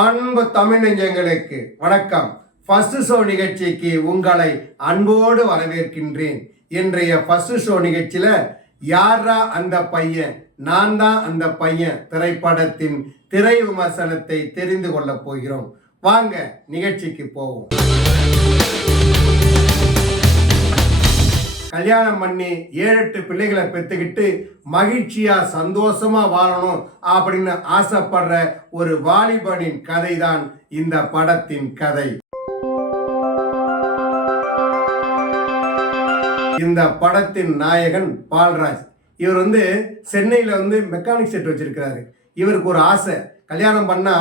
அன்பு தமிழ் நெஞ்சங்களுக்கு வணக்கம். ஃபர்ஸ்ட் ஷோ நிகழ்ச்சிக்கு உங்களை அன்போடு வரவேற்கின்றேன். இன்றைய ஃபர்ஸ்ட் ஷோ நிகழ்ச்சியில யாரா அந்த பையன், நான் தான் அந்த பையன் திரைப்படத்தின் திரை விமர்சனத்தை தெரிந்து கொள்ள போகிறோம். வாங்க நிகழ்ச்சிக்கு போவோம். கல்யாணம் பண்ணி 7-8 பிள்ளைகளை பெற்றுக்கிட்டு மகிழ்ச்சியா சந்தோஷமா வாழணும் அப்படின்னு ஆசைப்படுற ஒரு வாலிபனின் கதை தான் இந்த படத்தின் கதை. இந்த படத்தின் நாயகன் பால்ராஜ். இவர் சென்னையில மெக்கானிக் செட் வச்சிருக்கிறாரு. இவருக்கு ஒரு ஆசை, கல்யாணம் பண்ணா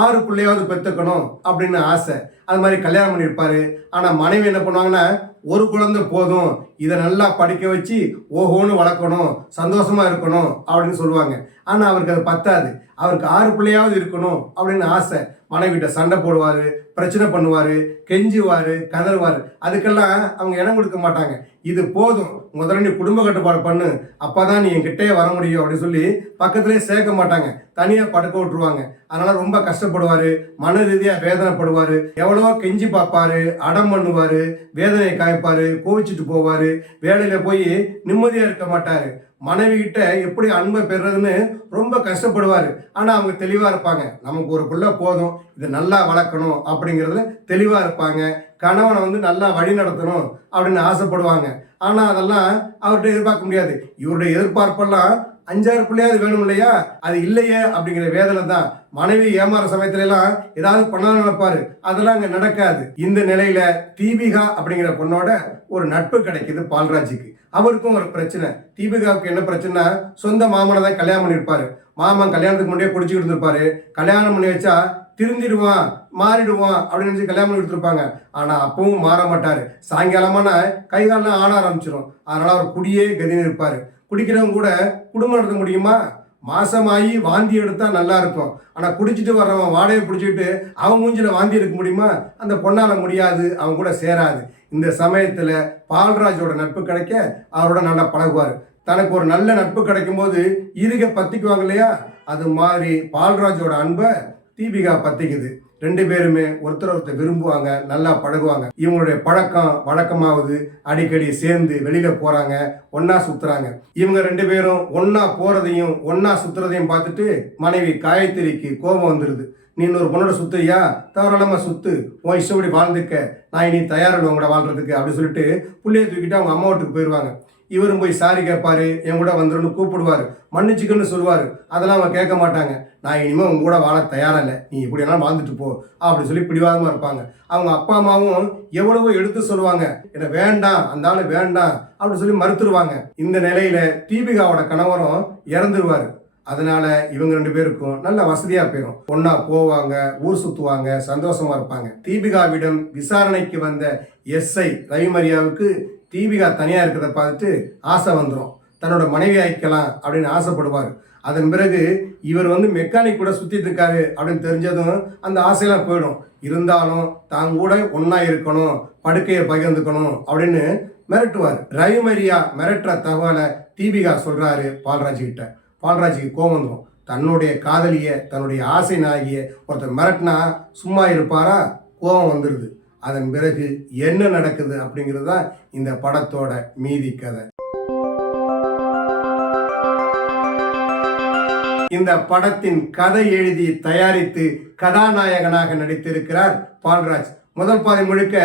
6 பிள்ளையாவது பெற்றுக்கணும் அப்படின்னு ஆசை. அது மாதிரி கல்யாணம் பண்ணியிருப்பாரு. ஆனால் மனைவி என்ன பண்ணுவாங்கன்னா, ஒரு குழந்தை போதும், இதை நல்லா படிக்க வச்சு ஓஹோன்னு வளர்க்கணும், சந்தோஷமா இருக்கணும் அப்படின்னு சொல்லுவாங்க. ஆனால் அவருக்கு அது பத்தாது. அவருக்கு 6 பிள்ளையாவது இருக்கணும் அப்படின்னு ஆசை. மனைவிட்ட சண்டை போடுவார், பிரச்சனை பண்ணுவார், கெஞ்சுவார், கதறுவார். அதுக்கெல்லாம் அவங்க இடம் கொடுக்க மாட்டாங்க. இது போதும், முதல்ல நீ குடும்ப கட்டுப்பாடு பண்ணு, அப்போதான் நீ என்கிட்டே வர முடியும் அப்படின்னு சொல்லி பக்கத்துலேயே சேர்க்க மாட்டாங்க, தனியாக படுக்க விட்டுருவாங்க. அதனால ரொம்ப கஷ்டப்படுவார், மன ரீதியாக வேதனைப்படுவார், எவ்வளவோ கெஞ்சி பார்ப்பாரு, அடம் பண்ணுவார், வேதனையை காய்ப்பார், கோவிச்சுட்டு போவார், வேலையில் போய் நிம்மதியாக இருக்க மாட்டார். மனைவி கிட்ட எப்படி அன்பை பெறுறதுன்னு ரொம்ப கஷ்டப்படுவார். ஆனால் அவங்க தெளிவாக இருப்பாங்க, நமக்கு ஒரு பிள்ளை போதும், இதை நல்லா வளர்க்கணும் அப்படிங்கிறதுல தெளிவாக இருப்பாங்க. கணவனை நல்லா வழி நடத்தணும் அப்படின்னு ஆசைப்படுவாங்க. ஆனால் அதெல்லாம் அவர்கிட்ட எதிர்பார்க்க முடியாது. இவருடைய எதிர்பார்ப்பெல்லாம் 5-6 பிள்ளையாவது வேணும் இல்லையா, அது இல்லையே அப்படிங்கிற வேதனை தான். மனைவி ஏமாற சமயத்துல எல்லாம் ஏதாவது பண்ணலாம் நினைப்பாரு, அதெல்லாம் அங்க நடக்காது. இந்த நிலையில தீபிகா அப்படிங்கிற பொண்ணோட ஒரு நட்பு கிடைக்குது பால்ராஜுக்கு. அவருக்கும் ஒரு பிரச்சனை. தீபிகாவுக்கு என்ன பிரச்சனைனா, சொந்த மாமனை தான் கல்யாணம் பண்ணியிருப்பாரு. மாமன் கல்யாணத்துக்கு முன்னாடியே குடிச்சுக்கிட்டு இருந்திருப்பாரு. கல்யாணம் பண்ணி வச்சா திருந்திடுவான், மாறிடுவான் அப்படின்னு நினைச்சு கல்யாணம் பண்ணி கொடுத்துருப்பாங்க. ஆனா அப்பவும் மாற மாட்டாரு. சாயங்காலமான கைகாலெல்லாம் ஆட ஆரம்பிச்சிடும். அதனால அவர் குடியே கதின்னு இருப்பாரு. குடிக்கிறவங்க கூட குடும்பம் நடத்த முடியுமா? மாசமாகி வாந்தி எடுத்தா நல்லா இருக்கும். ஆனா குடிச்சிட்டு வர்றவன் வாடையை பிடிச்சிட்டு அவன் மூஞ்சில வாந்தி எடுக்க முடியுமா? அந்த பொண்ணால முடியாது, அவன் கூட சேராது. இந்த சமயத்துல பால்ராஜோட நட்பு கிடைக்க அவரோட நல்லா பழகுவார். தனக்கு ஒரு நல்ல நட்பு கிடைக்கும் போது இருக பத்திக்குவாங்க இல்லையா, அது மாதிரி பால்ராஜோட அன்பை தீபிகா பத்திக்குது. 2 பேருமே ஒருத்தர் விரும்புவாங்க, நல்லா பழகுவாங்க. இவங்களுடைய பழக்கம் வழக்கமாவது அடிக்கடி சேர்ந்து வெளியில போறாங்க, ஒன்னா சுத்துறாங்க. இவங்க 2 பேரும் ஒன்னா போறதையும் ஒன்னா சுத்துறதையும் பார்த்துட்டு மனைவி காயத்ரிக்கு கோபம் வந்துடுது. நீ இன்னொரு பொண்ணோட சுத்துறியா, தாராளமா சுத்து, உன் இஷ்டப்படி வாழ்ந்துக்க, நான் இனி தயாரில்லை உங்களோட வாழ்றதுக்கு அப்படின்னு சொல்லிட்டு புள்ளைய தூக்கிட்டு அவங்க அம்மா வீட்டுக்கு போயிடுவாங்க. இவரும் போய் சாரி கேட்பாரு, என் கூட வந்துருன்னு கூப்பிடுவாரு, மன்னிச்சுக்கன்னு சொல்லுவாரு. அதெல்லாம் அவங்க கேட்க மாட்டாங்க. நான் இனிமேல் உங்க கூட வாழ தயாரா இல்லை, நீ இப்படி எல்லாம் வாழ்ந்துட்டு போ அப்படின்னு சொல்லி பிடிவாதமா இருப்பாங்க. அவங்க அப்பா அம்மாவும் எவ்வளவோ எடுத்து சொல்லுவாங்க, என்ன வேண்டாம், அந்த ஆளு வேண்டாம் அப்படின்னு சொல்லி மறுத்துருவாங்க. இந்த நிலையில தீபிகாவோட கணவரும் இறந்துருவாரு. அதனால இவங்க 2 பேருக்கும் நல்ல வசதியா போயிடும். ஒன்னா போவாங்க, ஊர் சுத்துவாங்க, சந்தோஷமா இருப்பாங்க. தீபிகாவிடம் விசாரணைக்கு வந்த எஸ்ஐ ரவிமரியாவுக்கு தீபிகா தனியா இருக்கிறத பார்த்துட்டு ஆசை வந்துடும். தன்னோட மனைவி ஆயிக்கலாம் அப்படின்னு ஆசைப்படுவார். அதன் பிறகு இவர் மெக்கானிக் கூட சுத்திட்டு இருக்காரு அப்படின்னு தெரிஞ்சதும் அந்த ஆசையெல்லாம் போயிடும். இருந்தாலும் தான் கூட ஒன்னா இருக்கணும், படுக்கையை பகிர்ந்துக்கணும் அப்படின்னு மிரட்டுவார். ரவிமரியா மிரட்டுற தகவலை தீபிகா சொல்றாரு பால்ராஜ் கிட்ட. பால்ராஜுக்கு கோபம் வந்துடும். தன்னுடைய காதலிய, தன்னுடைய ஆசை நாயகிய ஒருத்தர் மிரட்டினா சும்மா இருப்பாரா? கோபம் வந்துடுது. அதன் பிறகு என்ன நடக்குது அப்படிங்கிறது தான் இந்த படத்தோட மீதி கதை. இந்த படத்தின் கதை எழுதி தயாரித்து கதாநாயகனாக நடித்திருக்கிறார் பால்ராஜ். முதல் பாதை முழுக்க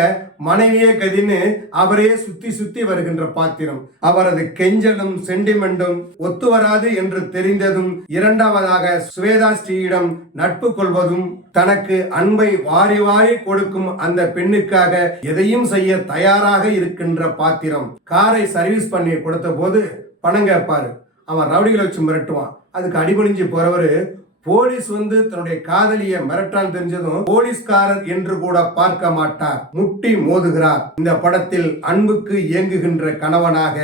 மனைவியே கதின்னு அவரே சுத்தி வருகின்ற பாத்திரம். அவரது கெஞ்சலும் சென்டிமெண்டும் ஒத்து வராது என்று தெரிந்ததும் இரண்டாவதாக சுவேதா ஸ்ரீயிடம் நட்பு கொள்வதும், தனக்கு அன்பை வாரி வாரி கொடுக்கும் அந்த பெண்ணுக்காக எதையும் செய்ய தயாராக இருக்கின்ற பாத்திரம். காரை சர்வீஸ் பண்ணி கொடுத்த போது பணம் கேட்பாரு, அவன் ரவுடிகளை வச்சு மிரட்டுவான். அதுக்கு அடிபணிஞ்சு போறவரு போலீஸ் தன்னுடைய காதலிய மிரட்டால் தெரிஞ்சதும் போலீஸ்காரர் என்று கூட பார்க்க மாட்டார், முட்டி மோதுகிறார். இந்த படத்தில் அன்புக்கு இயங்குகின்ற கணவனாக,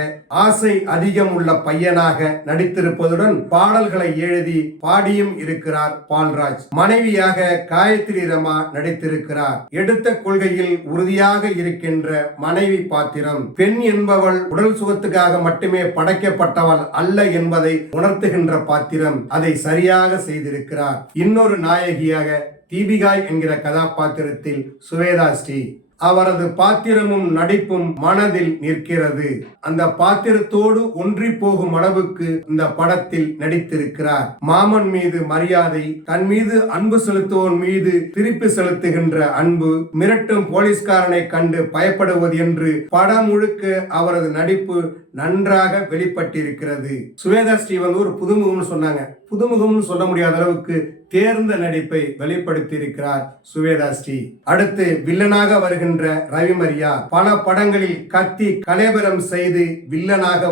ஆசை அதிகம் உள்ள பையனாக நடித்திருப்பதுடன் பாடல்களை எழுதி பாடியும் இருக்கிறார் பால்ராஜ். மனைவியாக காயத்ரி ரமா நடித்திருக்கிறார். எடுத்த கொள்கையில் உறுதியாக இருக்கின்ற மனைவி பாத்திரம். பெண் என்பவள் உடல் சுகத்துக்காக மட்டுமே படைக்கப்பட்டவள் அல்ல என்பதை உணர்த்துகின்ற பாத்திரம். அதை சரியாக செய்து இருக்கிறார். இன்னொரு நாயகியாக தீபிகாய் என்கிற கதாபாத்திரத்தில் சுவேதா ஸ்ரீ. அவரது பாத்திரமும் நடிப்பும் மனதில் நிற்கிறது. அந்த பாத்திரத்தோடு ஒன்றி போகும் அளவுக்கு இந்த படத்தில் நடித்திருக்கிறார். மாமன் மீது மரியாதை, தன் மீது அன்பு செலுத்துவோன் மீது திருப்பி செலுத்துகின்ற அன்பு, மிரட்டும் போலீஸ்காரனை கண்டு பயப்படுவது என்று படம் முழுக்க அவரது நடிப்பு நன்றாக வெளிப்பட்டிருக்கிறது. சுவேதா ஸ்ரீ ஒரு புதுமுகம்னு சொன்னாங்க. புதுமுகம்னு சொல்ல முடியாத அளவுக்கு தேர்ந்த நடிப்பை வெளிப்படுத்தி இருக்கிறார் சுவேதா ஸ்ரீ. அடுத்து வில்லனாக வருகின்ற ரவிமரியா பல படங்களில் கத்தி கலேபரம் செய்து வில்லனாக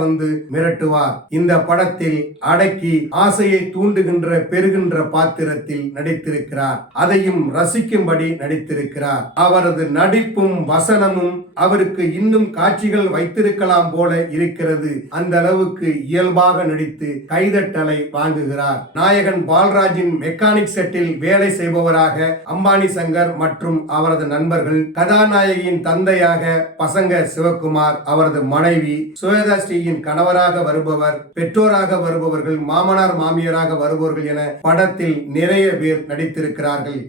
மிரட்டுவார். இந்த படத்தில் அடக்கி ஆசையை தூண்டுகின்ற பெறுகின்ற பாத்திரத்தில் நடித்திருக்கிறார். அதையும் ரசிக்கும்படி நடித்திருக்கிறார். அவரது நடிப்பும் வசனமும் அவருக்கு இன்னும் காட்சிகள் வைத்திருக்கலாம் போல இருக்கிறது. அந்த அளவுக்கு இயல்பாக நடித்து கைதட்டலை வாங்குகிறார். நாயகன் பால்ராஜின் மெக்கானிக் செட்டில் வேலை செய்பவராக அம்பானி சங்கர் மற்றும் அவரது நண்பர்கள், கதாநாயகியின் தந்தையாக பசங்க சிவகுமார், அவரது மனைவி சுவேதா ஸ்ரீயின் கணவராக வருபவர், பெற்றோராக வருபவர்கள், மாமனார் மாமியாராக வருபவர்கள் என படத்தில் நிறைய பேர் நடித்திருக்கிறார்கள்.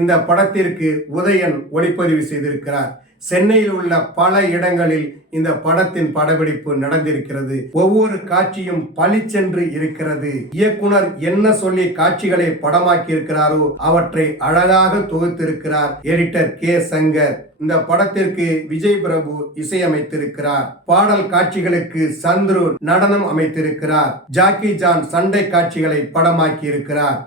இந்த படத்திற்கு உதயன் ஒளிப்பதிவு செய்திருக்கிறார். சென்னையில் உள்ள பல இடங்களில் இந்த படத்தின் படப்பிடிப்பு நடந்திருக்கிறது. ஒவ்வொரு காட்சியும் பளிச்சென்று இருக்கிறது. இயக்குனர் என்ன சொல்லி காட்சிகளை படமாக்கி இருக்கிறாரோ அவற்றை அழகாக தொகுத்திருக்கிறார் எடிட்டர் கே சங்கர். இந்த படத்திற்கு விஜய் பிரபு இசையமைத்திருக்கிறார். பாடல் காட்சிகளுக்கு சந்துரு நடனம் அமைத்திருக்கிறார். ஜாக்கி ஜான் சண்டை காட்சிகளை படமாக்கி இருக்கிறார்.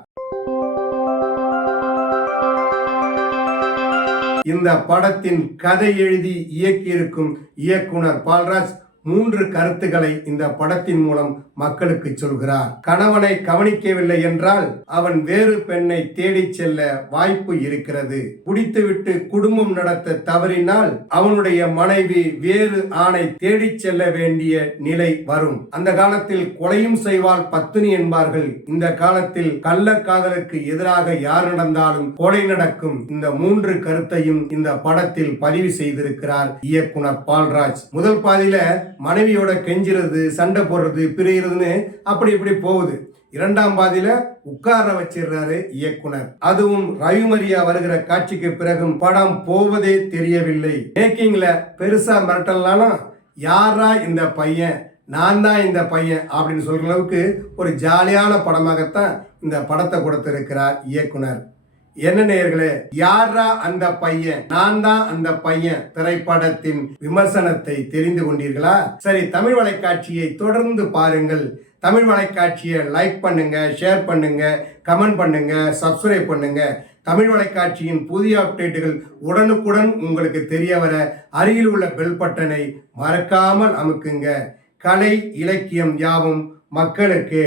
இந்த படத்தின் கதை எழுதி இயக்கியிருக்கும் இயக்குனர் பால்ராஜ் 3 கருத்துக்களை இந்த படத்தின் மூலம் மக்களுக்கு சொல்கிறார். கணவனை கவனிக்கவில்லை என்றால் அவன் வேறு பெண்ணை தேடிச் செல்ல வாய்ப்பு இருக்கிறது. குடித்துவிட்டு குடும்பம் நடத்த தவறினால் அவனுடைய மனைவி வேறு ஆணை தேடிச் செல்ல வேண்டிய நிலை வரும். அந்த காலத்தில் கொலையும் செய்வாள் பத்தினி என்பார்கள். இந்த காலத்தில் கள்ளக்காதலுக்கு எதிராக யார் நடந்தாலும் கொலை நடக்கும். இந்த 3 கருத்தையும் இந்த படத்தில் பதிவு செய்திருக்கிறார் இயக்குனர் பால்ராஜ். முதல் பாதியில மனைவியோட கெஞ்சிறது, சண்டை போடுறது, பிரிகிறதுன்னு அப்படி இப்படி போகுது. 2ஆம் பாதியில உட்கார வச்சிடுறாரு இயக்குனர். அதுவும் ரவிமரியா வருகிற காட்சிக்கு பிறகும் படம் போவதே தெரியவில்லை. மேக்கிங்ல பெருசா மிரட்டலாம், யாரா இந்த பையன், நான் தான் இந்த பையன் அப்படின்னு சொல்ற அளவுக்கு ஒரு ஜாலியான படமாகத்தான் இந்த படத்தை கொடுத்திருக்கிறார் இயக்குனர். என்ன நேயர்களே, யாரா அந்த பையன், நான் தான் அந்த பையன் திரைப்படத்தின் விமர்சனத்தை தெரிந்து கொண்டீர்களா? சரி, தமிழ் வலைக்காட்சியை தொடர்ந்து பாருங்கள். தமிழ் வலைக்காட்சியை லைக் பண்ணுங்க, ஷேர் பண்ணுங்க, கமெண்ட் பண்ணுங்க, சப்ஸ்கிரைப் பண்ணுங்க. தமிழ் வலைக்காட்சியின் புதிய அப்டேட்டுகள் உடனுக்குடன் உங்களுக்கு தெரிய வர அருகில் உள்ள பெல் பட்டனை மறக்காமல் அமுக்குங்க. கலை இலக்கியம் யாவும் மக்களுக்கு.